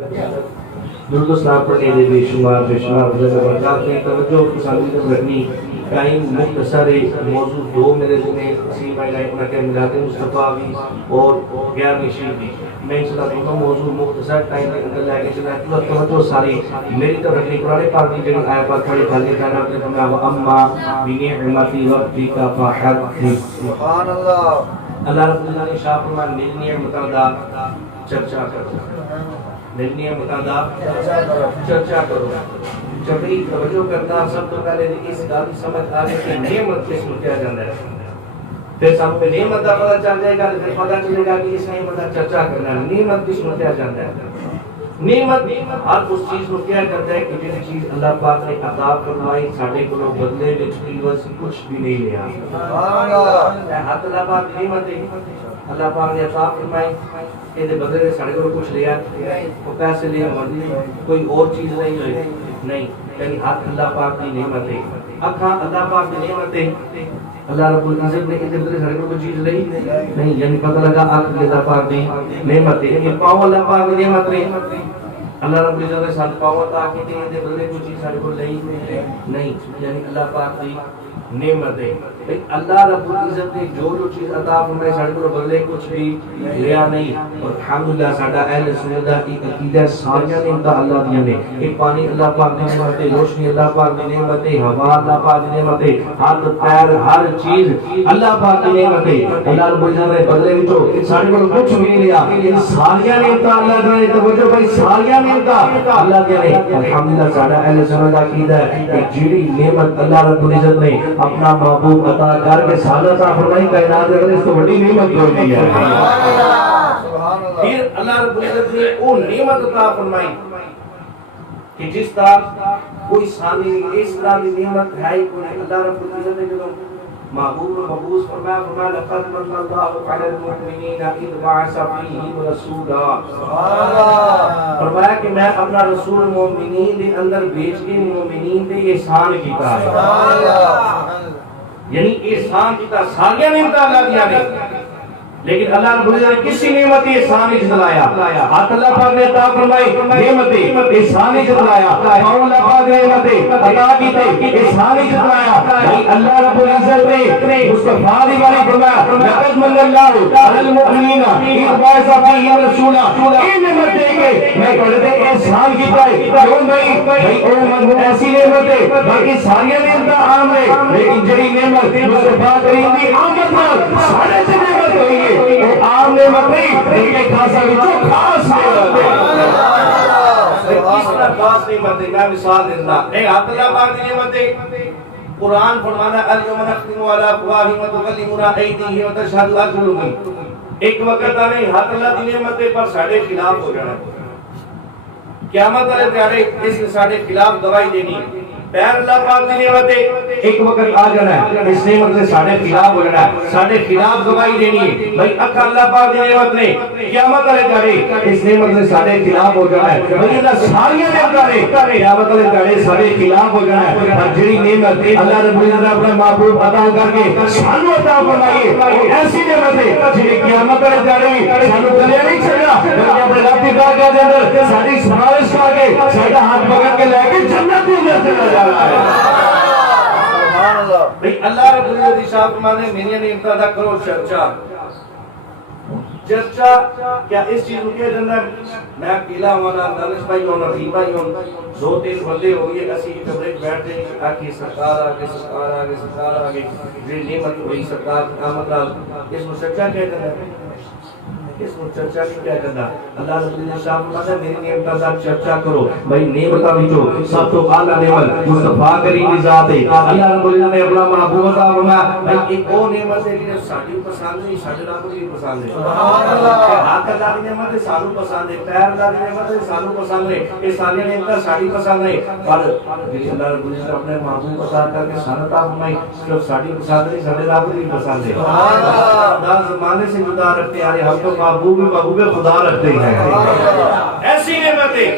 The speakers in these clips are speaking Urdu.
درود و سلام پڑھنے دے بے شمار فضل و برکات میں توجہ پسندیدہ رکھنی ٹائم مختصر موضوع دو میرے ذمہ اسی بھائی لائف میں کہ میلاد مصطفیٰ بھی اور 11ویں شب بھی میں انشاءاللہ دونوں موضوع مختصر ٹائم کے اندر لے کے چلا تو توجہ ساری میری طرف رکھنی قرآن پاک کی جڑی آیت پاک پڑھی پڑھنے کا نام نے فرمایا اما بنعمت ربک فحدث سبحان اللہ اللہ رب العزت نے شاہ فرمان نعمتوں دا چرچا کرو نعمتوں دا چرچا کرو جب بھی توجہ کرنا سب تو پہلے اس گل سمجھ آ گئی کہ نعمت کس کو کیا جاتا ہے پھر سب کو نعمت کا پتہ چل جائے گا پھر پتہ چلے گا کہ اس نعمت کا چرچا کرنا ہے نعمت کس کو کیا جاتا ہے نعمت ہر اس چیز کو کیا کرتا ہے کہ جس چیز اللہ پاک نے عطا فرمائی ساڈے کو بدلے وچ عوض کچھ بھی نہیں لیا سبحان اللہ ہاتھ اللہ پاک نعمت ہے اللہ پاک نے عطا فرمائی کہ دے بدلے میں ساڈے کو کچھ لیا وہ پیسے لیا کوئی اور چیز نہیں ہوئی نہیں یعنی ہاتھ اللہ پاک کی نعمت ہے اکھاں اللہ پاک کی نعمت ہے اللہ رب العزت نے اس بدلے ساڈے کو کوئی چیز نہیں یعنی پتہ لگا آنکھ اللہ پاک کی نعمت ہے یعنی پاؤں اللہ پاک کی نعمت ہے اللہ رب العزت نے ساتھ پاؤں عطا کی تھی دے بدلے کوئی چیز ساڈے کو نہیں یعنی اللہ پاک کی نعمت ہے اللہ رب العزت نے جو چیز عطا فرمائی ساڈے کو بدلے کچھ بھی لیا نہیں اور الحمدللہ ساڈا اہل سنت دا کی عقیدہ ساری نعمتاں اللہ دیاں نے یہ پانی اللہ پاک دی نعمت ہے روشنی اللہ پاک دی نعمت ہے ہوا اللہ پاک دی نعمت ہے ہاتھ پیر ہر چیز اللہ پاک دی نعمت ہے اللہ رب العزت نے بدلے وچوں ساڈے کو کچھ بھی نہیں لیا یہ ساری نعمتاں اللہ دی توجہ بھائی ساری نعمتاں اللہ دی نے الحمدللہ ساڈا اہل سنت دا عقیدہ ہے کہ جڑی نعمت اللہ رب العزت نے اپنا محبوب عطا کر کے سالہ عطا فرمائی کائنات میں اس کو بڑی نعمت کوئی نہیں ہے پھر اللہ رب العزت نے وہ نعمت عطا فرمائی کہ جس طرح کوئی ثانی اس طرح کی نعمت ہے کوئی اللہ رب العزت نے جو محبوب و مبعوث فرمایا لقد من اللہ علی المؤمنین اذ بعث فیہم رسولا فرمایا کہ میں اپنا رسول مومنین کے اندر بھیج کے مومنین پہ احسان کیتا ہے یعنی احسان کیتا ساری نعمتاں اللہ دیاں نے لیکن اللہ رب العزت نے کسی نعمت احسان نہیں جتلایا ہاتھ اللہ پاک نے عطا فرمائی نعمت احسان نہیں جتلایا پاؤں اللہ پاک نے نعمت عطا کیتے احسان نہیں جتلایا اللہ رب العزت نے مصطفیٰ دی باری فرمایا لقد من اللہ علی المؤمنین اذ بعث فیہم رسولا یہ نعمت دے کے میں کہتے احسان کیتا ہے کیوں بھائی او ایسی نعمت ہے باقی ساری نعمتاں عام ہے لیکن جڑی نعمت مصطفیٰ کریم دی آمد نال سارے تے نعمت ہوئی ہے وہ عام نعمت نہیں لیکن خاصا وچوں خاص نعمت ہے اس طرح خاص نعمت ہے میں مثال دینا ایک ہاتھ اللہ پاک دی نعمت ہے قرآن فرمانا الیوم نختم علی افواہہم وتکلمنا ایدیہم وتشہد ارجلہم ایک وقت آنے ہاتھ اللہ دی نعمت پر ساڈے خلاف ہو جانا قیامت والے پیارے اس نے ساڈے خلاف گواہی دینی پیر اللہ پاک دی نعمت ہے ایک وقت آ جانا ہے اس نعمت سے ساڈے خلاف ہو جانا ہے ساڈے خلاف گواہی دینی ہے بھائی اکھا اللہ پاک دی نعمت نے قیامت والے پیارے اس نعمت سے ساڈے خلاف ہو جانا ہے بھائی اللہ ساری نعمتاں نے قیامت والے پیارے ساڈے خلاف ہو جانا ہے اور جڑی نعمت اللہ رب العزت نے اپنے محبوب عطا کر کے سانو عطا فرمائی ہے ایسی نعمت ہے جڑی قیامت والے پیارے سانو کدے نہیں چھڑنا بلکہ اپنے رب دی بارگاہ دے اندر ساری سفارش کر کے ساڈا ہاتھ پکڑ کے لے کے جنت دی اندر اللہ رب العزت کی شاہ فرمانے میری نعمتاں دا کرو چرچا کیا اس چیز کو کیا جانا ہے میں اکیلا ہونا دانش بھائی ہونا رحیم بھائی ہونا دو تین بندے ہو گئے اسی کی کبریک بیٹھتے آکھی سرکار آگے سرکار آگے سرکار آگے جو نعمت ہوئی سرکار آمد اس کو چرچا کیا جانا ہے اس کو چرچا نہیں کیا جاتا اللہ رب العزت شاہ فرماتا ہے میری نعمتاں دا چرچا کرو بھائی نعمتاں وچوں سب تو اعلی نعمت مصطفیٰ کریم دی ذات ہے اللہ رب العزت نے اپنا محبوب عطا فرمایا بھائی ایک اور نعمت ہے کہ ساڈی پسند نہیں ساڈے رب دی پسند ہے سبحان اللہ ہاتھ اللہ دی نعمت ہے سانو پسند ہے پیر اللہ دی نعمت ہے سانو پسند ہے یہ ساری نعمتاں ساڈی پسند ہے پر اللہ رب العزت اپنے محبوب عطا کر کے سانو عطا فرمائی جو ساڈی پسند نہیں ساڈے رب دی پسند ہے سبحان اللہ زمانے سے جدا رکھتے آ رہے ہم تو محبوب خدا رکھتے ہیں ایسی نعمت ہے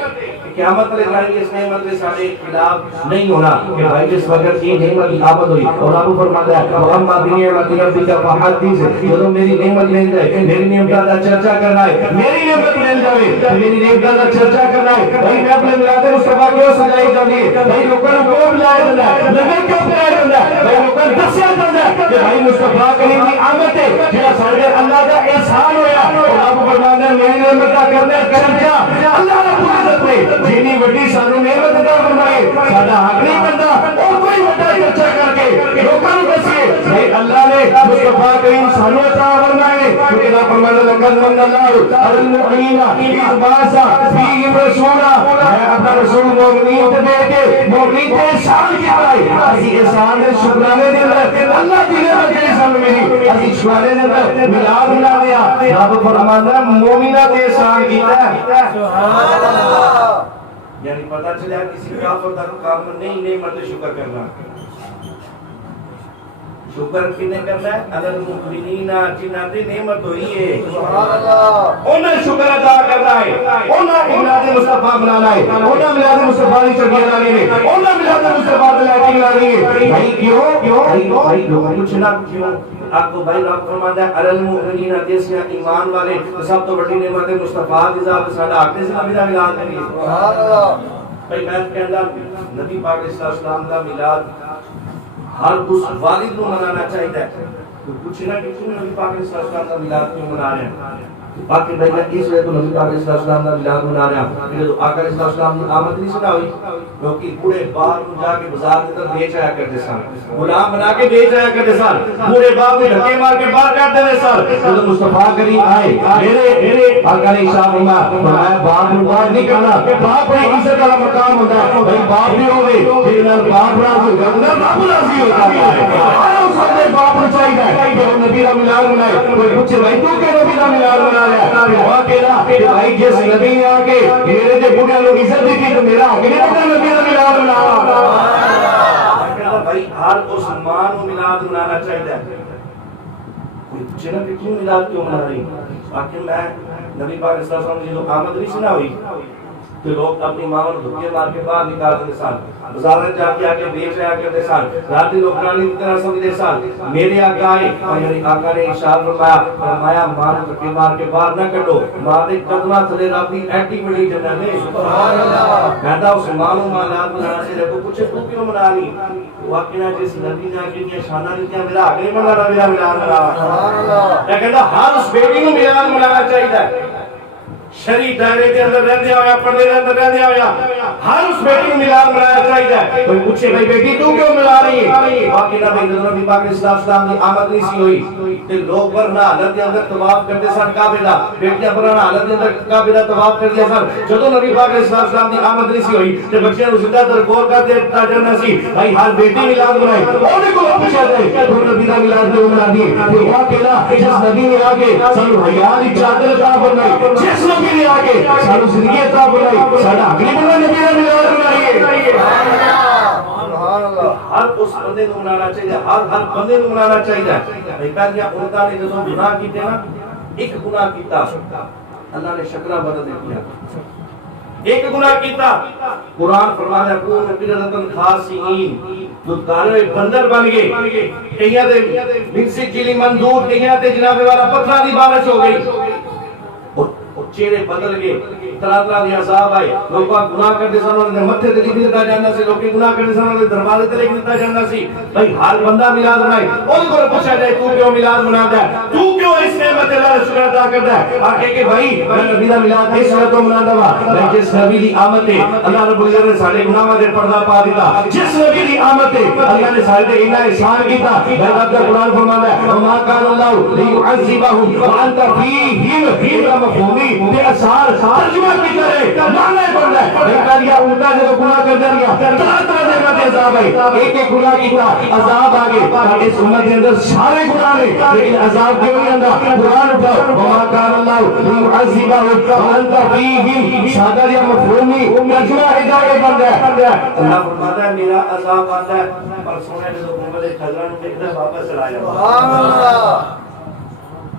قیامت تک لائیں گے اس نعمت کے سارے خلاف نہیں ہونا کہ بھائی جس وقت یہ نعمت کی آمد ہوئی اور آپ کو فرماتا ہے وَأَمَّا بِنِعْمَةِ رَبِّكَ فَحَدِّثْ جب میری نعمت مل جائے میری نعمت کا چرچا کرنا ہے میری نعمت مل جائے تو میری نعمت کا چرچا کرنا ہے بھائی میں اپنے میلاد مصطفیٰ کیوں سجائی جاتی ہے بھائی لوگوں کو بلایا جاتا ہے لوگوں کو بلایا جاتا ہے بھائی لوگوں کو دسیا جاتا ہے کہ بھائی مصطفیٰ کریم کی آمد ہے جہاں سارے اللہ کا احسان ہویا اور آپ کو فرماتا ہے میری نعمت کا کرنا چرچا اللہ رب العزت نے جتنی بڑی سانو نعمت عطا فرمائی ساڈا حق نہیں بنتا اور کوئی بڑا چرچا کر کے لوگوں کو دسیے بھائی اللہ نے مصطفیٰ کریم سانو عطا فرمائے کیونکہ اللہ فرماتا لقد من اللہ علی المؤمنین اذ بعث فیہم رسولا میں اپنا رسول مومنین تے دے کے مومنین تے احسان کیا ہے اسی احسان دے شکرانے دے اندر اللہ دی نعمت جڑی سانو ملی اسی شکرانے دے اندر میلاد منا دیا رب فرماتا ہے مومناں تے احسان کیتا ہے سبحان اللہ یعنی پتہ چلا کسی کافر کا کام نہیں نعمت شکر کرنا شکر کنے کرنا ہے علی المؤمنین جنہاں تے نعمت ہوئی ہے سبحان اللہ انہیں شکر ادا کرنا ہے انہیں میلاد مصطفیٰ منانا ہے انہیں میلاد مصطفیٰ کی چڑھیاں لانی ہے انہیں میلاد مصطفیٰ کی لائٹنگ لانی ہے بھائی کیوں بھائی لوگ کچھ نہ کیوں آپ کو بھائی رب فرماتا ہے علی المؤمنین جیسے ایمان والے سب تو بڑی نعمت مصطفیٰ کی ذات ساڈا حق سے نبی دا میلاد کریے سبحان اللہ بھائی میں کہندا نبی پاک علیہ السلام کا میلاد ہر اس والد کو منانا چاہیے تو کچھ نہ کچھ نبی پاک علیہ السلام کا میلاد کیوں منا رہے ہیں باقی بھائی میں اس لیے تو نبی پاک علیہ السلام کا میلاد منا رہا ہوں کہ جو آقا علیہ السلام کی آمد نہیں سنا ہوئی کیونکہ بوڑھے باہر جا کے بازار کے اندر بیچ آیا کرتے سن غلام بنا کے بیچ آیا کرتے سن بوڑھے باپ کو دھکے مار کے باہر کر دیتے سن جب مصطفیٰ کریم آئے میرے آقا نے ارشاد فرمایا باپ کو باہر نہیں کرنا باپ بڑی عزت والا مقام ہوتا ہے بھائی باپ بھی ہوگے پھر نہ باپ راضی ہوگا نہ رب راضی ہوتا ہے ہر اس وقت باپ کو چاہیے کہ نبی کا میلاد منائے کوئی پوچھے بھائی تو کہ نبی کا میلاد منا رہا ہے کہ بھائی جس نبی نے آ کے میرے تے بڑھے لوگ عزت دی تھی تو میرا ہو گیا نبی کا میلاد منانا بھائی ہر اس مان کو میلاد منانا چاہیے کوئی پوچھے نا کہ کیوں میلاد کیوں منا رہی باقی میں نبی پاک صلی اللہ علیہ وسلم کی جو آمد نہیں سنا ہوئی تو لوگ اپنی ماں کو دھکے مار کے باہر نکال دیتے سن بازار جا کے آ کے بیچ آیا کرتے سن راتی لوگ پرانی طرح سمجھتے سن میرے آقا آئے اور میرے آقا نے ارشاد فرمایا ماں کو دھکے مار کے باہر نہ کڈو ماں دے قدماں تھلے رب دی ایڈی بڑی جنت ہے سبحان اللہ کہتا اس ماں کو میلاد منانا سے کو پوچھے تو کیوں منا رہی واقعہ جس نبی نے آگے دیا شانہ دیا میرا حق نہیں بننا میرا میلاد منانا سبحان اللہ میں کہتا ہر اس بیٹی کو میلاد منانا چاہیے شریف دائرے کے اندر رہنے آیا پردے کے اندر رہنے آیا ہر اس بیٹی کو میلاد منایا چاہیے کوئی پوچھے بھائی بیٹی تو کیوں ملا رہی ہے باقی نبی پاک علیہ السلام کی آمد نہیں سی ہوئی تے لوگ ورنہ حالت کے اندر طواف کرتے سن کعبے دا بیٹیاں ورنہ حالت کے اندر کعبے دا طواف کرتے سن جدوں نبی پاک علیہ السلام کی آمد نہیں سی ہوئی تے بچیاں نوں سیدھا درگور کر دیتا جانا سی بھائی ہر بیٹی میلاد منائے اونے کو پوچھا جائے تو نبی دا میلاد کیوں منا دی تے واقعہ جس نبی نے آ کے سانو حیا دی چادر عطا فرمائی جس نبی نے آ کے سانو زندگی عطا فرمائی ساڈا حق نہیں بننا نبی دا میلاد منائیے سبحان اللہ ہر اس بندے کو منانا چاہیے ہر بندے کو منانا چاہیے بھائی پہلے عورتاں نے جدوں گناہ کیتے نا ایک گناہ کیتا اللہ نے شکرہ بدل دیا ایک گناہ کیتا قرآن فرماتا ہے کون قردۃ خاسئین جو دارے بندر بن گئے کئیاں تے منسی چلی مندور کئیاں تے جناب والا پتھراں دی بارش ہو گئی اور چہرے بدل گئے طرح طرح کے عذاب آئے لوگ گناہ کرتے سن انہوں نے متھے تے لکھ دیتا جاندا سی لوگ گناہ کرتے سن انہوں نے دروازے تے لکھ دیتا جاندا سی بھائی ہر بندہ میلاد منائے ان کو پوچھا جائے تو کیوں میلاد مناتا ہے تو کیوں اس نعمت اللہ کا شکر ادا کرتا ہے آکھے کہ بھائی میں نبی دا میلاد اس وجہ تو مناتا وا میں جس نبی دی آمد تے اللہ رب العزت نے سارے گناہاں دے پردہ پا دیتا جس نبی دی آمد تے اللہ نے سارے تے اتنا احسان کیتا میں رب دا قرآن فرماتا ہے وما كان الله ليعذبهم وانت فيهم کا مفہومی تے اثار ترجمہ کی کرے لانے پڑتا ہے لیکن یہ الٹا جو گناہ کر دیا طرح طرح دے میں عذاب ہے ایک ایک گناہ کیتا عذاب آ گئے اس امت کے اندر سارے گناہ نے لیکن عذاب کیوں نہیں آندا قرآن اٹھا وما كان الله ليعذبهم وانت فيهم سادہ یا مفہومی ترجمہ ہدایت بن ہے اللہ فرماتا ہے میرا عذاب آتا ہے پر سونے جو گنبد خضرا نو دیکھتا واپس چلا جاتا سبحان اللہ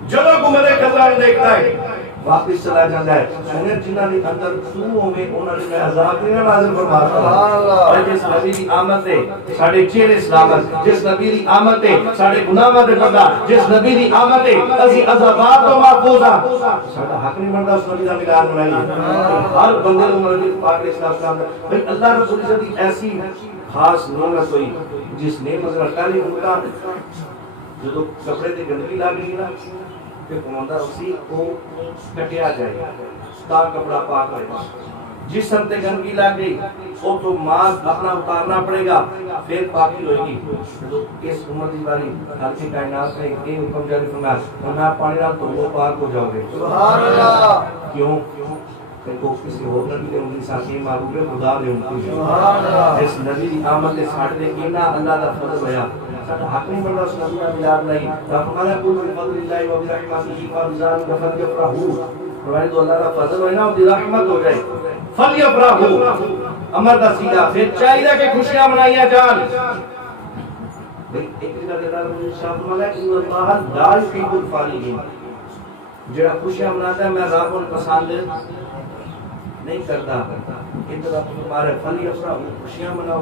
جب گنبد خضرا نو دیکھتا ہے واپس چلا جاتا ہے. سونے جنہاں دے اندر سوؤں میں انہاں نے عذاب نہیں نازل فرما سبحان جس نبی دی آمد تے ساڈے چہرے سلامت, جس نبی دی آمد تے ساڈے گناہاں تے پردہ, جس نبی دی آمد تے اسی عذابات تو محفوظ ہاں. ساڈا حق نہیں بنتا اس نبی دا میلاد منائیے. ہر بندے کو نبی پاک علیہ السلام دا بھئی اللہ رب العزت کی ایسی خاص نعمت ہوئی جس نعمت نال پہلے ہوتا جدو کپڑے تے گندگی لگ گئی نا تے پوندا اسی کو کٹیا جائے تا کپڑا پاک ہوئے. جسم تے گندگی لگ گئی وہ تو ماس اپنا اتارنا پڑے گا پھر پاکی ہوئے گی. تو اس امت کی باری ہر کی کائنات نے یہ حکم جاری فرمایا ورنہ پانی نال تو وہ پاک ہو جاؤ گے. سبحان اللہ. کیوں کو کسی اور نبی نے ان کی ساتھی معلوم ہے خدا نے ان کی سبحان اللہ. اس نبی کی آمد سے ساڈے اتنا اللہ کا فضل ہویا ساڈا حق نہیں بنتا اس نبی کا میلاد نہیں. فرمایا قل بفضل اللہ وبرحمتہ فبذلک فلیفرحوا. فرمایا تو اللہ کا فضل ہوئے نا اور رحمت ہو جائے فلیفرحوا. امر دا سیدھا پھر چاہیے کہ خوشیاں منائیاں جان. ایک جگہ دیتا ہے شاہ فرمایا ان اللہ لا یحب الفارحین. جڑا خوشیاں مناتا ہے میں رب کو پسند نہیں کرتا. ادھر تمہارے فلیفرحوا خوشیاں مناؤ.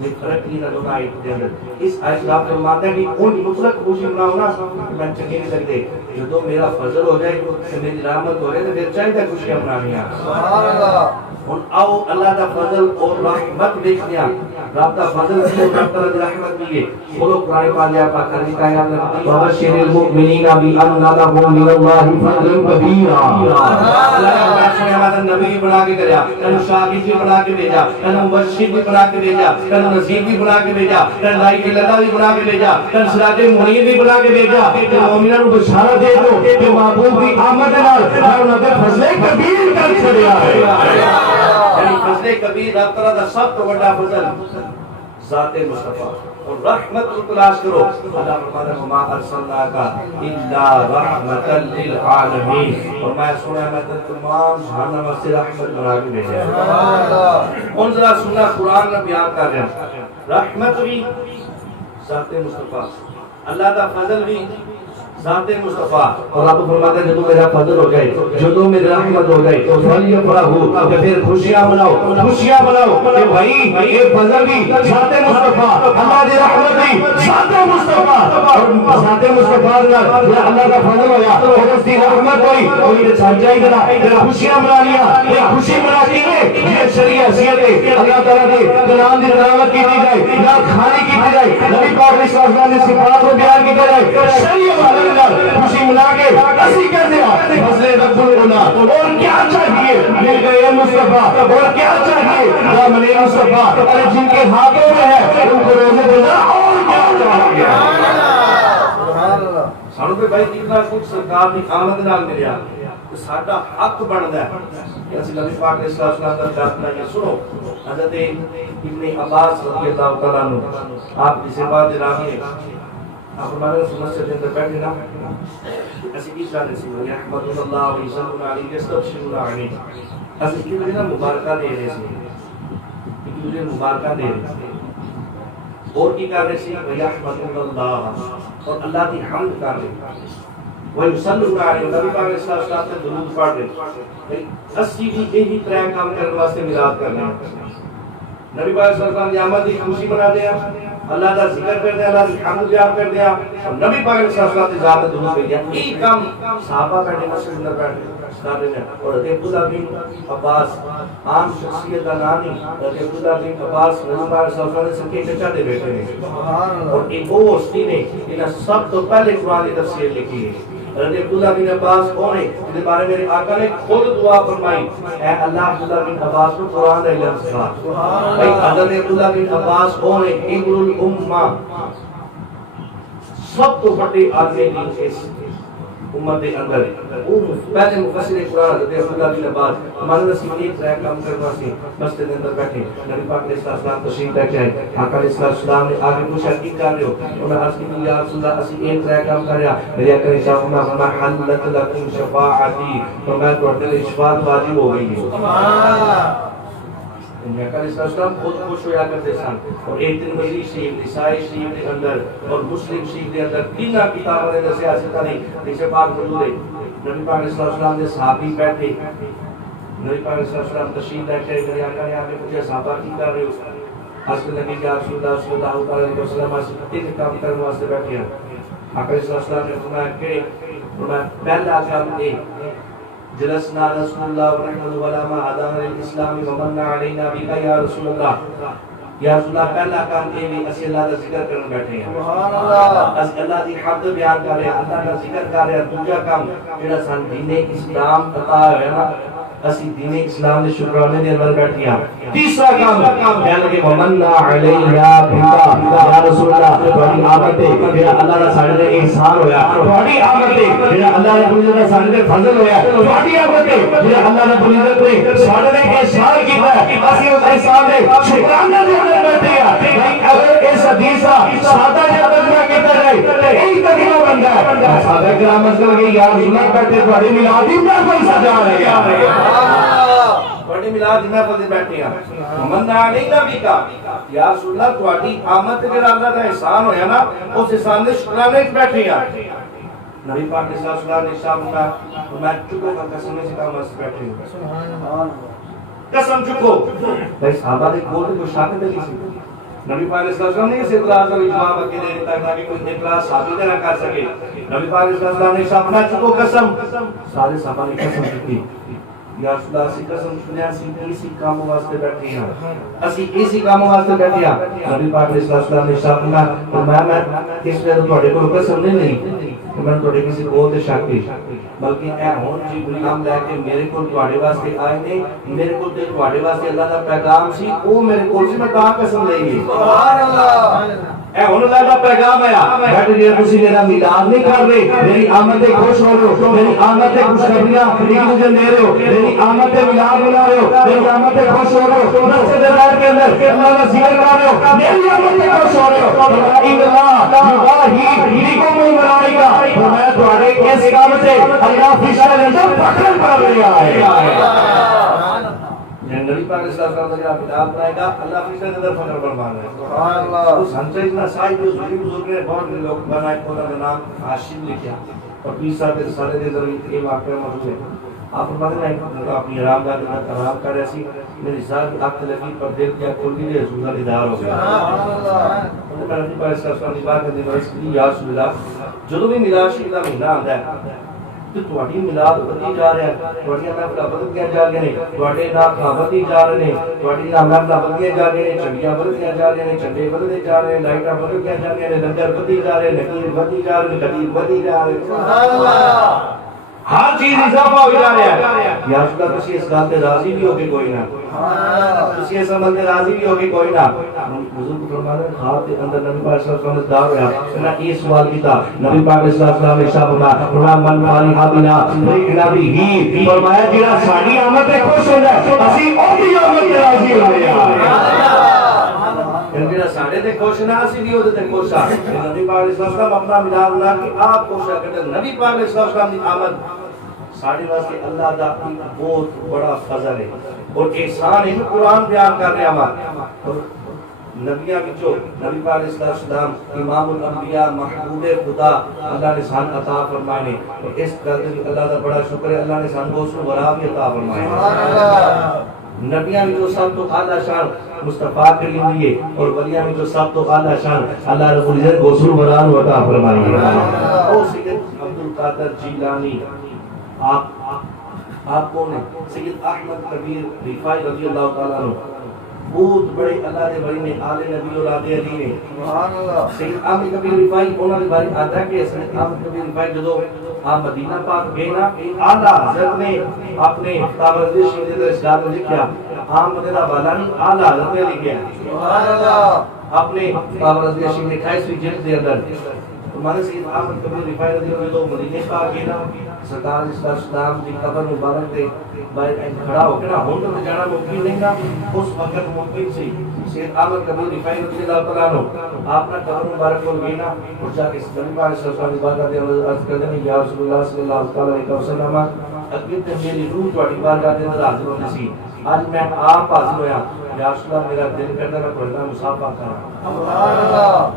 یہ فرق نہیں نہ آیت کے اندر اس آیت کا فرماتا ہے کہ ان مطلق خوشی مناؤ نا میں چنگے نہیں لگتے. جو میرا فضل ہو جائے تو میری رحمت ہو جائے تو پھر چاہیے خوشیاں منانی. سبحان اللہ. ہن آؤ اللہ کا فضل اور رحمت دیکھتے ہیں. رب کا فضل بھی اور رب کی رحمت بھی ہے. بولو قرآن پاک یا پاک کرنے کا یا بشر المؤمنین بان لهم من اللہ فضل کبیرا. اللہ نے نبی بنا کے کریا, شاہد بھی بنا کے بھیجا, مبشر بھی بنا کے بھیجا, نذیر بھی بنا کے بھیجا, لا الہ الا اللہ بھی بنا کے بھیجا, سراج منیر بھی بنا کے بھیجا. مومنوں کو بشارت دے دو کہ محبوب کی آمد نال انہاں نے فضل کبیر کر چھڑیا ہے. یعنی فضل کبیر رب تعالی دا سب تو بڑا فضل ذات مصطفی اور رحمت کو تلاش کرو. اللہ فرماتا ہے وما ارسلناک الا رحمت للعالمین. اور میں سنا میں تمام جہان واسطے رحمت بنا کے بھیجا ہے. سبحان اللہ. ان ذرا سنا قرآن میں بیان کر رہا ہوں رحمت بھی ذات مصطفی, اللہ کا فضل بھی ذات مصطفیٰ. اور رب فرماتا ہے جدو میرا فضل ہو جائے جدو میری رحمت ہو جائے تو فلیفرحوا کہ پھر خوشیاں مناؤ. خوشیاں مناؤ کہ بھائی یہ فضل بھی ذات مصطفیٰ, اللہ کی رحمت بھی ذات مصطفیٰ. اور ذات مصطفیٰ اللہ کا فضل ہویا اور اس کی رحمت ہوئی اور یہ چاہیے کہ خوشیاں منا لیا. یہ خوشی مناتی ہے یہ شریعت حیثیت ہے. اللہ تعالیٰ کے کلام کی تلاوت کی جائے, نعت خوانی کی جائے, نبی پاک علیہ السلام نے صفات کو بیان کی جائے. شریعت خوشی منا کے اسی کہتے ہیں فضل رب العلا. اور کیا چاہیے مل گئے مصطفیٰ, اور کیا چاہیے دامن مصطفیٰ. ارے جن کے ہاتھوں میں ہے ان کو روزے دینا اور کیا چاہیے. سبحان اللہ. سانو تے بھائی اتنا کچھ سرکار دی آمد نال ملیا تو ساڈا حق بندا ہے کہ اسی نبی پاک علیہ السلام کا دعوت نہ سنو. حضرت ابن عباس رضی اللہ تعالی عنہ آپ کی سیوا دے راہی ہے. آپ ہمارے مسجد کے اندر بیٹھے نا ایسی کی شان سی ہے احمد اللہ و یصلی علیہ یستبشرون علیہ. اسی کی وجہ مبارکہ دے رہے ہیں کہ مجھے مبارکہ دے رہے ہیں اور کی کر رہے ہیں احمد اللہ اور اللہ کی حمد کر رہے ہیں وہ یصلی علیہ نبی پاک علیہ السلام سے درود پڑھ رہے ہیں. اسی بھی یہی طرح کام کرنے واسطے میلاد کرنا ہے. نبی پاک صلی اللہ علیہ وسلم کی آمد کی خوشی منا دیا, اللہ کا ذکر کر دیا, اللہ کی حمد بیان کر دیا, نبی پاک علیہ السلام کی ذات درود بھیج دیا. یہ کام صحابہ بیٹھے مسجد اندر بیٹھے کر رہے ہیں. اور حضرت عبداللہ بن عباس عام شخصیت کا نام نہیں, حضرت عبداللہ بن عباس نبی پاک علیہ السلام نے سب کے چچا دے بیٹھے ہیں. اور ایک وہ ہستی نے انہیں سب تو پہلے قرآن کی تفسیر لکھی ہے. حضرت عبداللہ بن عباس کون ہے جن کے بارے میرے آقا نے خود دعا فرمائی اے اللہ عبداللہ بن عباس کو قرآن کا علم سکھا. حضرت عبداللہ بن عباس کون ہے ابن الامہ, سب تو بڑے آدمی اس امت کے اندر وہ پہلے مفسر قرآن حضرت عبداللہ بن عباس. ہمارے نصیب ایک طرح کام کرنا سی مسجد کے اندر بیٹھے نبی پاک علیہ السلام تشریف لے کے آئے. آقا علیہ السلام نے آگے پوچھا کی کر رہے ہو, انہوں نے عرض کی یا رسول اللہ اسی ایک طرح کام کر رہا. میرے آقا علیہ السلام نے حلت لکم شفاعتی, تو میں تمہارے لیے شفاعت واجب ہو گئی ہے. سبحان اللہ. نبی علیہ السلام خود خوش ہویا کرتے سن. اور ایک دن مزید شریف نسائی شریف کے اندر اور مسلم شریف کے اندر تین کتابوں نے دسیا ستا نہیں نیچے پاک موجود ہے نبی پاک صلی اللہ علیہ وسلم کے صحابی بیٹھے، نبی پاک صلی اللہ علیہ وسلم تشریف لے کے میرے آقا نے آ کے پوچھا صحابہ کی کر رہے ہو؟ حضرت نبی یا رسول اللہ صلی اللہ علیہ وسلم تین کام کرنے واسطے بیٹھے ہیں۔ آقا صلی اللہ علیہ وسلم نے فرمایا کہ پہلا کام یہ جلسنا رسول اللہ ورحمۃ اللہ عدم الاسلام ومن علینا بک یا رسول اللہ، یا رسول اللہ پہلا کام یہ بھی اسی اللہ کا ذکر کرنے بیٹھے ہیں، سبحان اللہ، اس اللہ دی حمد بیان کر رہے ہیں، اللہ کا ذکر کر رہے ہیں۔ دوسرا کام جڑا سان دین اسلام عطا ہے نا، اسی دین اسلام دے شکرانے دے اندر بیٹھے ہیں۔ تیسرا کام کہنے لگے ومن علینا بک یا رسول اللہ، تہاڈی آمد تے جڑا اللہ دا ساڈے تے احسان ہویا، تہاڈی آمد تے جڑا اللہ دے بندے دا ساڈے تے فضل ہویا، تہاڈی آمد تے جڑا اللہ دے بندے تے ساڈے تے احسان کیتا ہے، اسی اس احسان دے شکرانے دے اندر بیٹھے ہیں۔ اگر اس حدیث دا سادہ جہا ترجمہ کیتا جائے تے یہی ترجمہ بندا ہے۔ صحابہ کرام مسئلہ کہ یا رسول اللہ بیٹھے تہاڈی میلاد دی محفل سجا رہے ہیں، بڑی میلاد میں پڑھتے بیٹھے ہیں۔ من علینا بکا، یا رسول اللہ تہاڈی آمد تے جڑا اللہ دا احسان ہویا نا، اس احسان دے شکرانے وچ بیٹھے ہیں۔ نبی پاک صلی اللہ علیہ وسلم نے ارشاد فرمایا میں چکو کا قسم سے کام واسطے بیٹھے ہوں، سبحان اللہ، قسم چکو۔ بھائی صحابہ دے کول تے کوئی شک تے نہیں سی، نبی پاک صلی اللہ علیہ وسلم نے اس اعتراض کا جواب کے دے دیتا تاکہ کوئی اعتراض ثابت نہ کر سکے۔ نبی پاک صلی اللہ علیہ وسلم نے ارشاد فرمایا چکو قسم، سارے صحابہ نے قسم چکی، یا رسول اللہ سی قسم سنیا سی اسی کام واسطے بیٹھے ہیں، اسی اسی کام واسطے بیٹھے ہیں۔ نبی پاک صلی اللہ علیہ وسلم نے ارشاد فرمایا میں اس لیے تواڈے کول قسم نہیں کہ میں تواڈے کسی کو تے شک کی، بلکہ اے ہن جبریل نام لے کے میرے کول تواڈے واسطے آئے نے، میرے کول تے تواڈے واسطے اللہ دا پیغام سی، او میرے کول سی، میں تاں قسم لئی ہے، سبحان اللہ۔ اے ہن اللہ دا پیغام آیا، بیٹھ جے تسی میرا میلاد نہیں کر رہے، میری آمد تے خوش ہو رہے ہو، میری آمد تے خوشخبریاں ایک دوسرے دے رہے ہو، میری آمد تے میلاد منا رہے ہو، میری آمد تے خوش ہو رہے ہو، مسجد غیر کے اندر اللہ کا ذکر کر رہے ہو، میری آمد تے خوش ہو رہے ہو، ان اللہ یباہی بکم الملائکہ، میں تہاڈے اس کام سے اللہ فرشتوں دے اندر فخر کر رہا ہے۔ نبی پاک صلی اللہ علیہ وسلم کا میلاد بنائے گا، اللہ فرشتوں دے اندر فخر فرمانا ہے، سبحان اللہ۔ اس ہم سے اتنا صاحب جو بزرگ نے بہت لوگ بنائے، انہوں کا نام ہاشم لکھا اور 20 سال کے رسالے دے ذریعے یہ واقعہ موجود ہے۔ آپ فرماتے ہیں اپنی آرام گاہ میں آرام کر رہے سی، میری ذات کی آنکھ لگی پر دل کیا کھل گئی، رسول اللہ دیدار ہو گیا، سبحان اللہ۔ میں نبی پاک صلی اللہ علیہ وسلم کی بات کرنے والی اس لیے یا رسول اللہ جدوں بھی میلاد شریف کا مہینہ آتا ہے تو تہاڈی میلاد بدی جا رہا ہے، تہاڈیاں محفلاں بدلدیاں جا رہی ہیں، تہاڈے نام بدی جا رہے ہیں، تہاڈی نام محفلاں بدلدیاں جا رہی ہیں، چڑیاں بدلدیاں جا رہی ہیں، جھنڈے بدلدے جا رہے ہیں، لائٹاں بدلدیاں جا رہی ہیں، لنگر بدی جا رہے ہیں، نقیر بدی جا رہے ہیں، قدیر بدی جا رہے ہیں، سبحان اللہ۔ ہر چیز اضافہ ہو جا رہا ہے۔ یا رسول اللہ تسی اس گل تے راضی بھی ہو کے کوئی نہ، تسی اس عمل تے راضی بھی ہو کے کوئی نہ۔ بزرگ فرماتے ہیں خواب کے اندر نبی پاک صلی اللہ علیہ وسلم دار ہوا، انہاں یہ سوال کیتا، نبی پاک صلی اللہ علیہ وسلم نے ارشاد فرمایا من فارغ بنا فرحنا به، فرمایا جڑا ساڈی آمد تے خوش ہو جائے اسی اودی آمد تے راضی ہو جائے، جڑا ساڈے تے خوش نہ اسی بھی اودے تے خوش آ۔ نبی پاک صلی اللہ علیہ وسلم اپنا میلاد بنا کے آپ خوش کرتے، نبی پاک صلی اللہ علیہ وسلم کی آمد ساڑھے واسطے اللہ دا ایک بہت بڑا فضل ہے اور احسان ہے۔ قرآن بیان کر رہے ہیں نبیاں وچوں نبی پاک علیہ السلام امام الانبیاء محبوب خدا اللہ نے سان عطا فرمائے نے، اور اس گل تے اللہ دا بڑا شکر ہے اللہ نے سان غوث ورا بھی عطا فرمائے، سبحان اللہ۔ نبیاں وچوں سب تو اعلی شان مصطفیٰ کریم دیے اور ولیاں وچوں سب تو اعلی شان اللہ رب العزت غوث ورا عطا فرمائے، سبحان اللہ۔ او سید عبد القادر جیلانی آپ کون ہیں؟ سید احمد کبیر رفاعی رضی اللہ تعالیٰ عنہ، بہت بڑے اللہ دے ولی نے، آل نبی اور آل علی نے، سبحان اللہ۔ سید احمد کبیر رفاعی انہوں نے بارے آتا ہے کہ سید احمد کبیر رفاعی جدو آپ مدینہ پاک گئے نا، اعلیٰ حضرت نے اپنے تابرزی شہید در اس گار میں لکھیا، احمد دا والا نہیں اعلیٰ حضرت نے لکھیا، سبحان اللہ، اپنے تابرزی شہید نے 28ویں جلد دے اندر۔ ہمارے سید احمد کبیر رفاعی رضی اللہ عنہ مدینے پاک گئے نا، سرکار علیہ السلام کی قبر مبارک دے باہر کھڑا ہو کے نا ہن تو جانا ممکن نہیں نا، اس وقت ممکن سی سید احمد کبیر رفاعی رضی اللہ تعالیٰ عنہ آپ نے قبر مبارک کو گئے نا اور جا کے نبی پاک صلی اللہ علیہ وسلم کی بارگاہ دے عرض کرتے ہیں یا رسول اللہ صلی اللہ علیہ وسلم اگر تے میری روح تہاڈی بارگاہ دے اندر حاضر ہوندی سی، اج میں آپ حاضر ہویا، یا رسول اللہ میرا دل کردا میں تہاڈے نال مصافحہ کراں، سبحان اللہ۔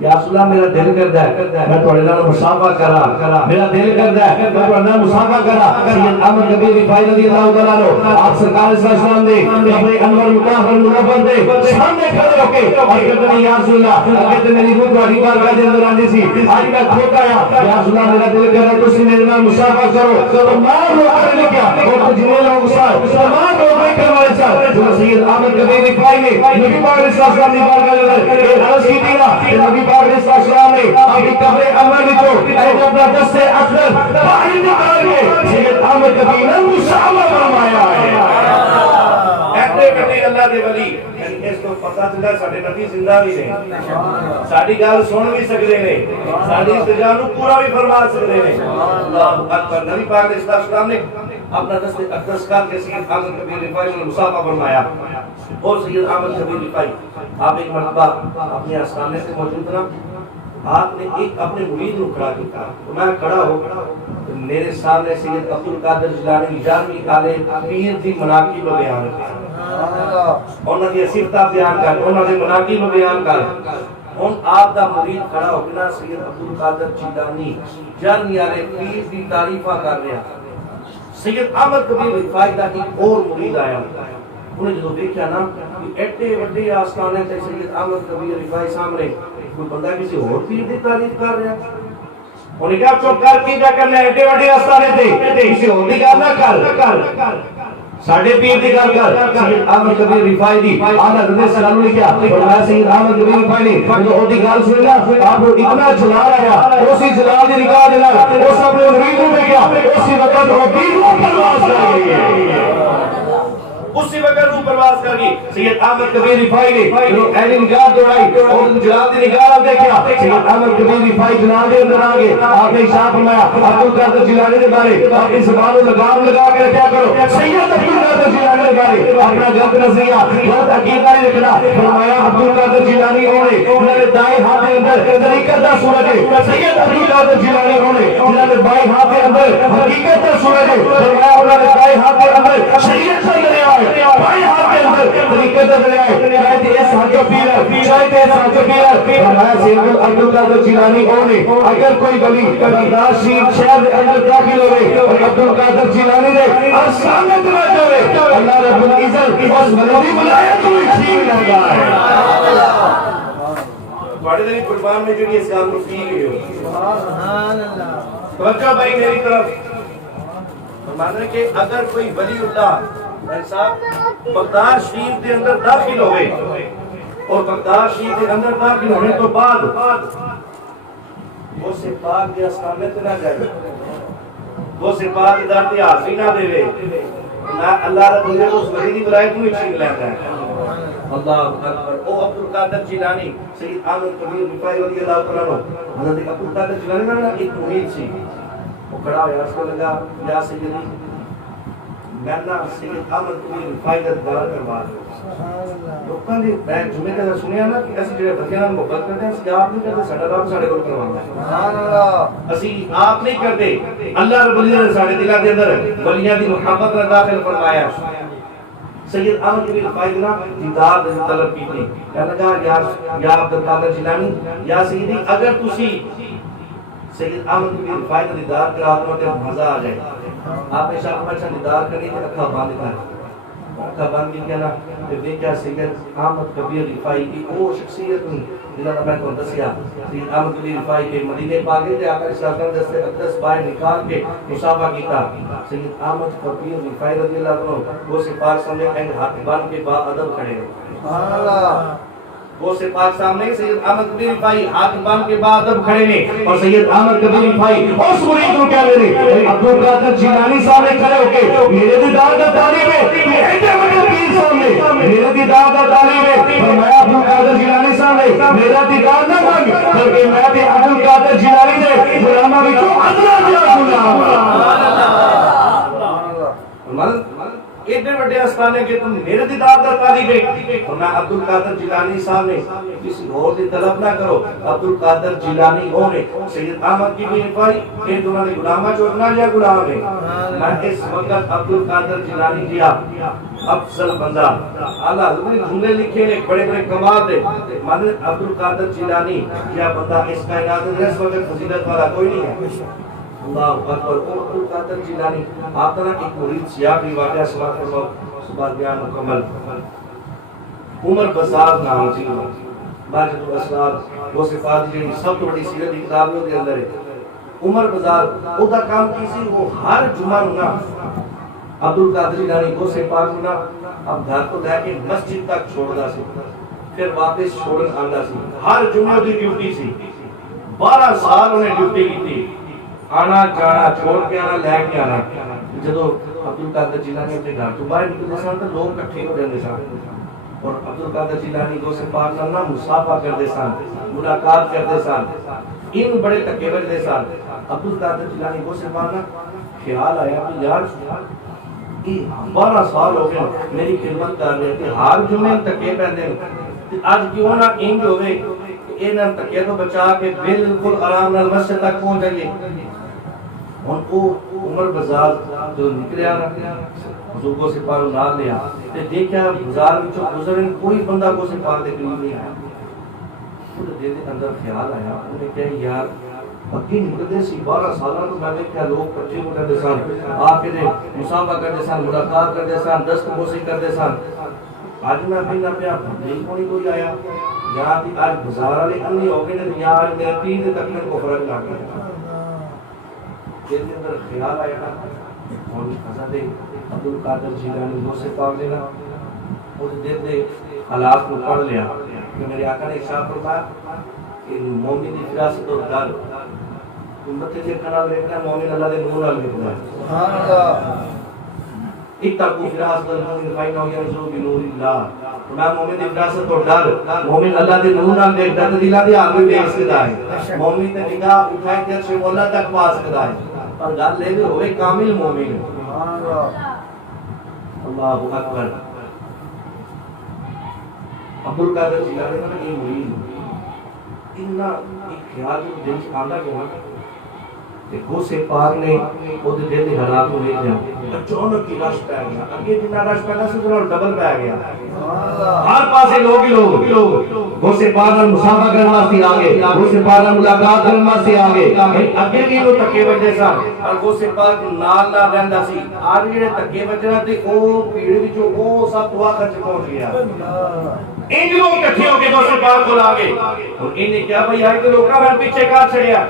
یا رسول اللہ میرا دل کرتا ہے میں تھوڑے نال مصافحہ کرا، میرا دل کرتا ہے میں تھوڑے نال مصافحہ کرا۔ سید احمد کبیر رفاعی رضی اللہ تعالیٰ عنہ آپ سرکار صلی اللہ علیہ وسلم دے اپنے انور مطہر منور دے سامنے کھڑے ہو کے اور کہتے ہیں یا رسول اللہ اگر تے میری روح تہاڈی بارگاہ دے اندر آندی سی آج میں کھوتا آیا یا رسول اللہ میرا دل کر رہا ہے تسی میرے نال مصافحہ کرو، تمام لوگ نے کیا اور جتنے لوگ ساتھ تمام لوگ نے کروائے ساتھ سید احمد کبیر رفاعی نے نبی پاک علیہ السلام کی بارگاہ دے اندر یہ عرض کی تھی نا کہ نبی پاک علیہ السلام نے اپنی قبر انور وچوں ایک اپنا دست اکبر باہر نکال کے سید احمد کبیر نے مصافحہ فرمایا ہے۔ ایسے بڑے اللہ دے ولی اس کو پتہ چلا ساڈے نبی زندہ بھی نے، ساڈی گل سن بھی سکدے نے، ساڈی استجابہ نو پورا بھی فرما سکدے نے۔ اللہ اکبر۔ نبی پاک علیہ السلام نے اپنا دست اقدس کر کے سید احمد کبیر رفاعی نے مصافحہ فرمایا۔ اور سید احمد کبیر رفاعی آپ ایک مرتبہ اپنے آستانے سے موجود نا، آپ نے ایک اپنے مرید کو کھڑا کیا تو میں کھڑا ہو میرے سامنے سید عبد القادر جیلانی 11ویں کالے پیر دی مناقب بیان کر، انہاں دی صفتاں بیان کر، انہاں دے مناقب بیان کر۔ ہن آپ دا مرید کھڑا ہو کے نا سید عبد القادر جیلانی 11ویں والے پیر دی تعریفاں کر رہا۔ سید احمد کبیر رفاعی دا ایک اور مرید آیا، انہیں جدو دیکھا نا کہ ایڈے وڈے آستانے تے سید احمد کبیر رفاعی سامنے کوئی بندہ کسی اور پیر دی تعریف کر رہا، انہیں کہا چپ کر کی کیا کرنا ہے، ایڈے وڈے آستانے تے کسی اور دی گل نہ کر، ساڈے پیر دی گل کر۔ سید احمد کبیر رفاعی دی آنا حضرت صلی اللہ علیہ وسلم نے کیا فرمایا سید احمد کبیر رفاعی نے جو دی گل سنی نا آپ کو اتنا جلال آیا، اسی جلال دی نگاہ دے نال اس اپنے مریدوں میں کیا اسی وقت وہ پیر کو پرواز کر گئی، اسی وقت روح پرواز کر گئی۔ سید احمد کبیر رفاعی نے جو اہل نگاہ دوڑائی اور جلال دی نگاہ دیکھا، سید احمد کبیر رفاعی جلال دے اندر آگے آپ نے ارشاد فرمایا عبد القادر جیلانی کے بارے اپنی زبان کو لگام لگا کے رکھا کرو، سید عبد القادر جیلانی کے بارے اپنا غلط نظریہ غلط عقیدہ نہیں رکھنا۔ فرمایا عبد القادر جیلانی ہونے انہوں نے دائیں ہاتھ کے اندر طریقت دا سورج ہے، سید عبد القادر جیلانی ہونے انہوں نے بائیں ہاتھ کے اندر حقیقت دا سورج ہے، فرمایا انہوں نے دائیں ہاتھ کے اندر شریعت کا دریا ہے، بائیں ہاتھ کے اندر طریقت دا دریا ہے، شاید یہ سانچو پیر ہے، شاید یہ سانچو پیر ہے۔ فرمایا سید عبد القادر جیلانی ہونے اگر کوئی ولی بغداد شریف شہر کے اندر داخل ہوئے اور عبد القادر جیلانی نے آسامنے توجہ ہوئے اللہ رب العزت اس ولی بلایا تو ٹھیک لگا ہے۔ بڑے دن قربان میں جو یہ اسلام کو فیل ہوئی ہو سبحان اللہ توجہ بھائی میری طرف فرمانے کہ اگر کوئی ولی اللہ صاحب بغداد شریف کے اندر داخل ہوئے اور بغداد شریف کے اندر داخل ہونے تو بعد وہ سے پاک کے استعمال تو نہ جائے، وہ سے پاک در تے حاضری نہ دے نہ اللہ رب العزت اس ولی دی بلائے تو چھین لیتا ہے۔ اللہ اکبر۔ او عبد القادر جیلانی سید احمد کبیر رفاعی رضی اللہ تعالیٰ عنہ حضرت عبد القادر جیلانی نے ایک مرید سی وہ کھڑا ہوا اس کو لگا یا سیدی میں نہ سید احمد کبیر رفاعی کا دعا کروا دوں۔ لوکاں دی میں جمعے کا سنیا نا کہ اسی جڑے بندے نال محبت کرتے ہیں اسی آپ نہیں کرتے، ساڈا رب ساڈے کول کروانا ہے سبحان اللہ، اسی آپ نہیں کرتے، اللہ رب العزت نے ساڈے دلاں دے اندر ولیاں دی محبت نال داخل فرمایا۔ سید احمد کبیر رفاعی نے دیدار طلب کی تھی، کہنے لگا یا عبد القادر جیلانی یا سیدی اگر تسی سید احمد کبیر رفاعی کا دیدار کرا دو تو مزہ آ جائے۔ آپ نے شاہ اچھا دیدار کرنی تو اکھا بند کر، اکھا بند کی کہنا پھر دیکھا سید احمد کبیر رفاعی کی وہ شخصیت جنہوں نے میں کو دسیا سید احمد کبیر رفاعی کے مدینے پا گئے تھے، آقا صلی اللہ علیہ وسلم دستے اقدس باہر نکال کے مصافحہ کیتا۔ سید احمد کبیر رفاعی رضی اللہ عنہ وہ سے پاک سامنے ایک ہاتھ بند کے بعد ادب کھڑے سبحان اللہ، وہ سے پاک سامنے سید احمد کبیر رفاعی ہاتھ بند کے بعد ادب کھڑے نے اور سید احمد کبیر رفاعی اس مرید کو کیا میرے عبد القادر جیلانی سامنے کھڑے ہو کے میرے دیدار کا طالب ہے، ایڈے بڑے پیر سامنے میرے دیدار کا طالب ہے، فرمایا عبد القادر جیلانی سامنے میرا دیدار نہ مانگ بلکہ میں بھی عبد القادر جیلانی دے غلاماں وچوں ادنا دیا غلام۔ ایڈے بڑے آستانے کے تم میرے دیدار دا قاضی گئے. فرمایا عبد القادر جیلانی صاحب نے کسی اور کی طلب نہ کرو. عبد القادر جیلانی وہ نے سید احمد کی بھی انفائی کہ انہوں نے غلامہ چورنا لیا غلام نے. میں اس وقت عبد القادر جیلانی جیا افضل بندہ اللہ حضرت نے جملے لکھے نے بڑے بڑے کمال دے. مانے عبد القادر جیلانی کیا بندہ اس کائنات میں اس وقت فضیلت والا کوئی نہیں ہے. اللہ اکبر. عبد القادر جیلانی آپ طرح ایک مرید سیاہ بھی واقعہ سماعت فرماؤ صبح بیان مکمل. عمر بزار نام سی باجد الاسرار وہ صفات جی سب تو بڑی سیرت کی کتابوں کے اندر ہے. عمر بزار او دا کام کیسی وہ ہر جمعہ نا عبد القادر جیلانی کو سے پاک نا اب گھر کو لے کے مسجد تک چھوڑدا سی پھر واپس چھوڑن آندا سی. ہر جمعہ دی ڈیوٹی سی. 12 سال انہیں ڈیوٹی کی تھی. آنا جانا چھوڑ کے آنا لے کے آنا. جدو عبد القادر جیلانی اپنے گھر تو باہر نکلتے سن تو لوگ اکٹھے ہو جاندے سن اور عبد القادر جیلانی کو سے پاک نال مصافحہ کرتے سن ملاقات کرتے سن. ان بڑے تکے بجتے سن. عبد القادر جیلانی کو سے پاک نال خیال آیا کہ یار 12 سال ہو گئے میری خدمت کر رہے تھے ہر جمعے تکے پیندے اج کیوں نہ انج ہوے کہ انہاں تکے تو بچا کے بالکل آرام نال مسجد تک پہنچ جائیے. ان کو عمر بازار جو نکلیا بزرگوں سے پار نہ لیا تے دیکھا بازار وچوں گزرن کوئی بندہ کو سے پار دے قریب نہیں آیا. خود دل دے اندر خیال آیا انہیں کہ یار اگے نکلدے سی 12 سالاں تو میں دیکھا لوگ کٹھے ہو جاندے سن آ کے مصافحہ کرتے سن ملاقات کرتے سن دست بوسی کرتے سن. آج میں بھی نہ پیا نہیں کوئی آیا یہاں بھی آج بازار والے انہی ہو گئے نے یار میرے تین تک میں کو فرق نہ گیا. دل کے اندر خیال آیا اور حضرت عبد القادر جیلانی کو سے پاک دینا اس دل دے حالات کو پڑھ لیا کہ میرے آقا نے ارشاد فرمایا کہ مومن کی فراست اور ڈر امت کے کنا دیکھنا مومن اللہ دے نور نال دیکھنا ہے. سبحان اللہ. اتقوا فراست المؤمن فإنه ينظر بنور اللہ. میں مومن کی فراست اور ڈر مومن اللہ دے نور نال دیکھدا تے دل دی آگ وچ دیکھ سکدا ہے. مومن تے نگاہ اٹھائے تے سے مولا تک پا سکدا ہے پر گل لے ہوئے کامل مومن. اللہ اکبر. عبد القادر جیلانی کا یہ مرید اتنا ایک خیال جو دل سے آندا کہ دیکھو سے پاک نے وہ دل کے حالات کو دیکھ لیا اچانک کی رش پہ گیا. اگے جتنا رش پہ سے ڈبل پہ گیا. ہر پاسے لوگ ہی لوگ وہ سے پاک نال مصافحہ کرن واسطے آ گئے وہ سے پاک نال ملاقات کرن واسطے آ گئے. اگے بھی وہ تکے بجے سن اور وہ سے پاک نال نال رہندا سی. آج جڑے تکے بجنا تے او بھیڑ وچوں او سب تو آخر چ پہنچ گیا. ان لوگ اکٹھے ہو کے وہ سے پاک کو لا گئے اور انہیں کیا بھئی آئے تے لوکاں میں پیچھے کا چھڑیا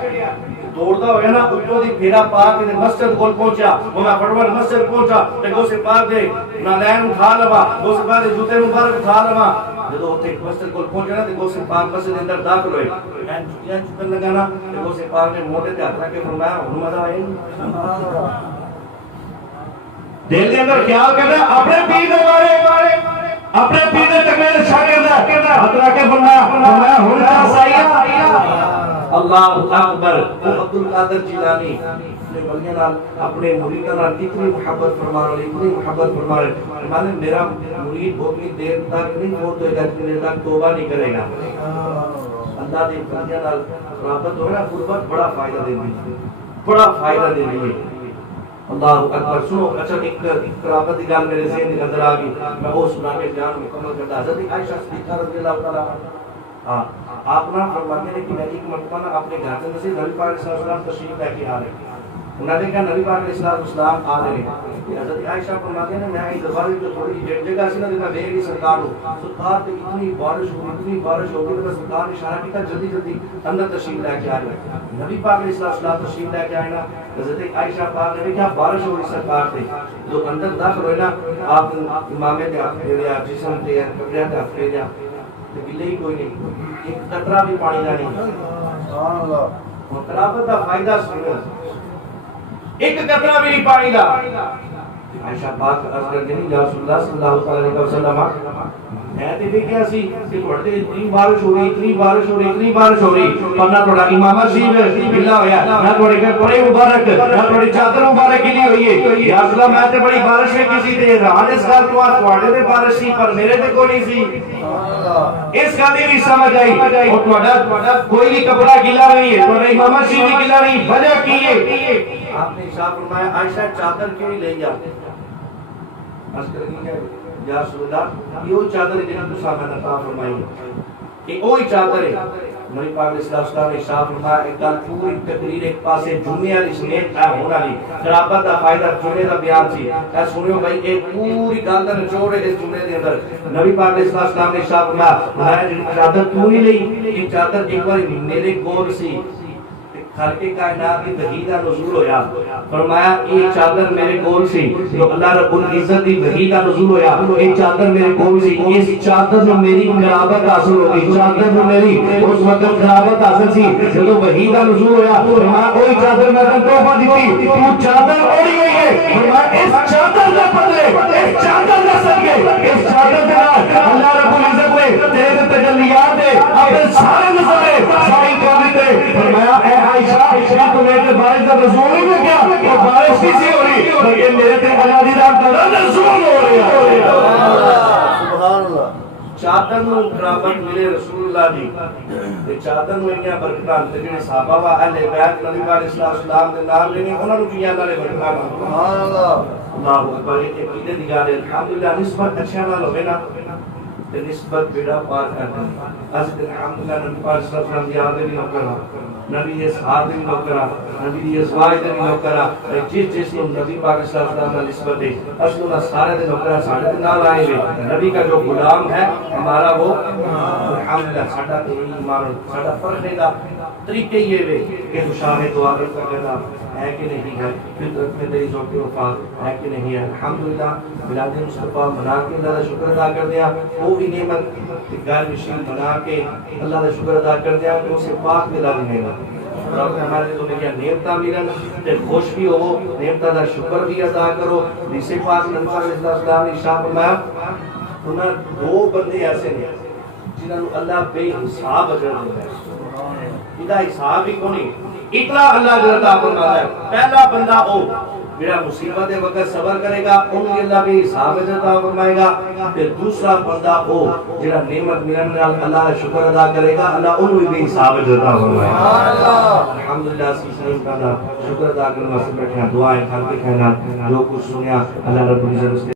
دوڑتا ہویا نا اٹھو دی پھیرا پاک نے مسجد کول پہنچا. وہ میں فٹوٹ مسجد پہنچا تے گو سے پاک دے نالین اٹھا لوا گو سے پاک دے جوتے مبارک اٹھا لوا. جدو اوتھے مسجد کول پہنچا نا تے گو سے پاک مسجد دے اندر داخل ہوئے میں جوتیاں چکن لگا نا تے گو سے پاک نے موٹے تے ہاتھ رکھ کے فرمایا ہن مزہ آئے. دل دے اندر خیال کرنا اپنے پیر دے بارے اپنے پیر دے تکمیل شاگرد ہاتھ رکھ کے فرمایا ہن سائیا. اللہ اکبر. عبد القادر جیلانی اپنے ولیاں نال اپنے مریداں نال اتنی محبت فرما رہے اتنی محبت فرما رہے مانے میرا مرید بہت دیر تک نہیں فوت ہوئے گا جتنے دیر تک توبہ نہیں کرے گا. اللہ دے بندیاں نال رابط ہوئے نا قربت بڑا فائدہ دیندی ہے بڑا فائدہ دیندی ہے. اللہ اکبر. سنو اچھا ایک قرابت کی گل میرے ذہن کے اندر آ گئی میں وہ سنا کے بیان مکمل کرتا. حضرت عائشہ صدیقہ رضی اللہ تعالیٰ ہاں آپ نا فرماتے ہیں کہ میں ایک مرتبہ نا اپنے گھر کے اندر سے نبی پاک علیہ السلام تشریف لے کے آ رہے ہیں. انہوں نے کہا نبی پاک علیہ السلام آ رہے ہیں. حضرت عائشہ فرماتے ہیں میں اس دفعہ جو تھوڑی جگہ سی نا میں دیکھ نہیں سرکار ہوں سرکار تے اتنی بارش ہو گئی تو سرکار نے اشارہ کیا جلدی جلدی اندر تشریف لے کے آ رہے. نبی پاک علیہ السلام تشریف لے کے آئے نا حضرت عائشہ پاک نے کہا بارش ہو رہی سرکار تے جو اندر داخل ہوئے نا آپ امامے تے ہاتھ پھیریا جسم تے کپڑے تے ہاتھ پھیریا تے گلے ہی کوئی نہیں ایک قطرہ بھی پانی کا نہیں. سبحان اللہ. قرابت کا فائدہ سنو ایک قطرہ بھی نہیں پانی کا. عائشہ پاک عرض کر گئی یا رسول اللہ صلی اللہ علیہ وسلم ہے تے بھی کیا سی کہ تھوڑے اتنی بارش ہو رہی اتنی بارش ہو رہی اتنی بارش ہو رہی پر نہ تھوڑا امام شریف گلا ہویا نہ تھوڑے کپڑے مبارک نہ تھوڑی چادر مبارک گلی ہوئی ہے یا رسول اللہ میں تے بڑی بارش ہے کسی تے رات اس گل تو تھوڑے تے بارش سی پر میرے تے کوئی نہیں سی اس گل دی سمجھ آئی اور تھوڑا کوئی بھی کپڑا گلا نہیں ہے تھوڑا امام شریف گلا نہیں وجہ کی ہے آپ نے ارشاد فرمایا عائشہ چادر کیوں نہیں لے جا بس کریں گے یا رسول اللہ یہ چادر ہے جنہاں تو صاحب عطا فرمائی کہ وہی چادر ہے نبی پاک علیہ السلام نے ارشاد فرمایا ایک گل پوری تقریر ایک پاسے جمعے والی سمیت اے ہونا نہیں خرابت دا فائدہ جمعے دا بیان سی اے سنیو بھائی ایک پوری گل دا نچوڑ ہے اس جمعے دے اندر نبی پاک علیہ السلام نے ارشاد فرمایا میں چادر کیوں نہیں لئی یہ چادر ایک بار میرے گور سی خالق کائنات کی وحی کا نزول ہویا فرمایا یہ چادر میرے کول سی جو اللہ رب العزت کی وحی کا نزول ہویا یہ چادر میرے کول سی اس چادر میں میری قرابت حاصل ہو گئی چادر میں میری اس وقت قرابت حاصل سی جب وحی کا نزول ہویا فرمایا کوئی چادر میں تحفہ دیتی تو چادر اوڑی ہوئی ہے فرمایا اس چادر کا بدلے اس چادر کا صدقے اس چادر کے نال اللہ رب العزت نے تیرے تجلیات دے اپنے سارے نظارے ظاہر کر دیتے فرمایا اے عائشہ تو میرے بارش کا رسول نہیں ہے کیا اور بارش کسی ہو رہی بلکہ میرے تے اللہ دی رحمت کا رسول ہو رہی ہے سبحان اللہ چادر نو قرابت ملے رسول اللہ دی تے چادر نو انہاں برکتاں تے جڑے صحابہ وا اہل بیت نبی علیہ السلام دے نال نے انہاں نو کیاں اللہ نے برکتاں سبحان اللہ اللہ اکبر ایک عقیدے دی گل ہے الحمدللہ نسبت اچھا نال ہوے نا تے نسبت بیڑا پار کرنا اس تے الحمدللہ نبی پاک صلی اللہ علیہ وسلم دی یاد بھی نہ کرنا نبی یہ صحابہ بھی نوکرہ نبی یہ ازواج بھی نوکرہ جس کو نبی پاک صلی اللہ علیہ وسلم نسبت ہے اصلنا سارے دے نوکرہ سارے دے نال آئے ہوئے نبی کا جو غلام ہے ہمارا وہ الحمدللہ ساڈا تے ایمان ساڈا فرق دا طریقے یہ ہے کہ تو شاہد دعا کا کہنا ہے کہ نہیں ہے فطرت میں تیری ذوق وفا ہے کہ نہیں ہے الحمدللہ میلاد مصطفیٰ منا کے اللہ کا شکر ادا کر دیا وہ بھی نعمت غیر نشین بنا کے اللہ کا شکر ادا کر دیا کہ اسے پاک ملا دی نعمت رب ہمارے تو کیا نعمتاں ملن تے خوش بھی ہو نعمتاں دا شکر بھی ادا کرو جسے پاک نبی صلی اللہ علیہ وسلم نے ارشاد فرمایا انہاں دو بندے ایسے ہیں جنہاں اللہ بے حساب اجر دیتا ہے ادا حساب ہی کوئی اتنا اللہ جو عطا فرماتا ہے پہلا بندہ او جڑا مصیبت کے وقت صبر کرے گا ان کی اللہ بھی حساب عطا فرمائے گا تے دوسرا بندہ او جڑا نعمت ملن نال اللہ کا شکر ادا کرے گا اللہ ان بھی حساب عطا فرمائے گا سبحان اللہ الحمدللہ سیسن کا شکر ادا کرنے واسطے بیٹھے دعائیں کر کے کہنا جو کچھ سنیا اللہ رب العزت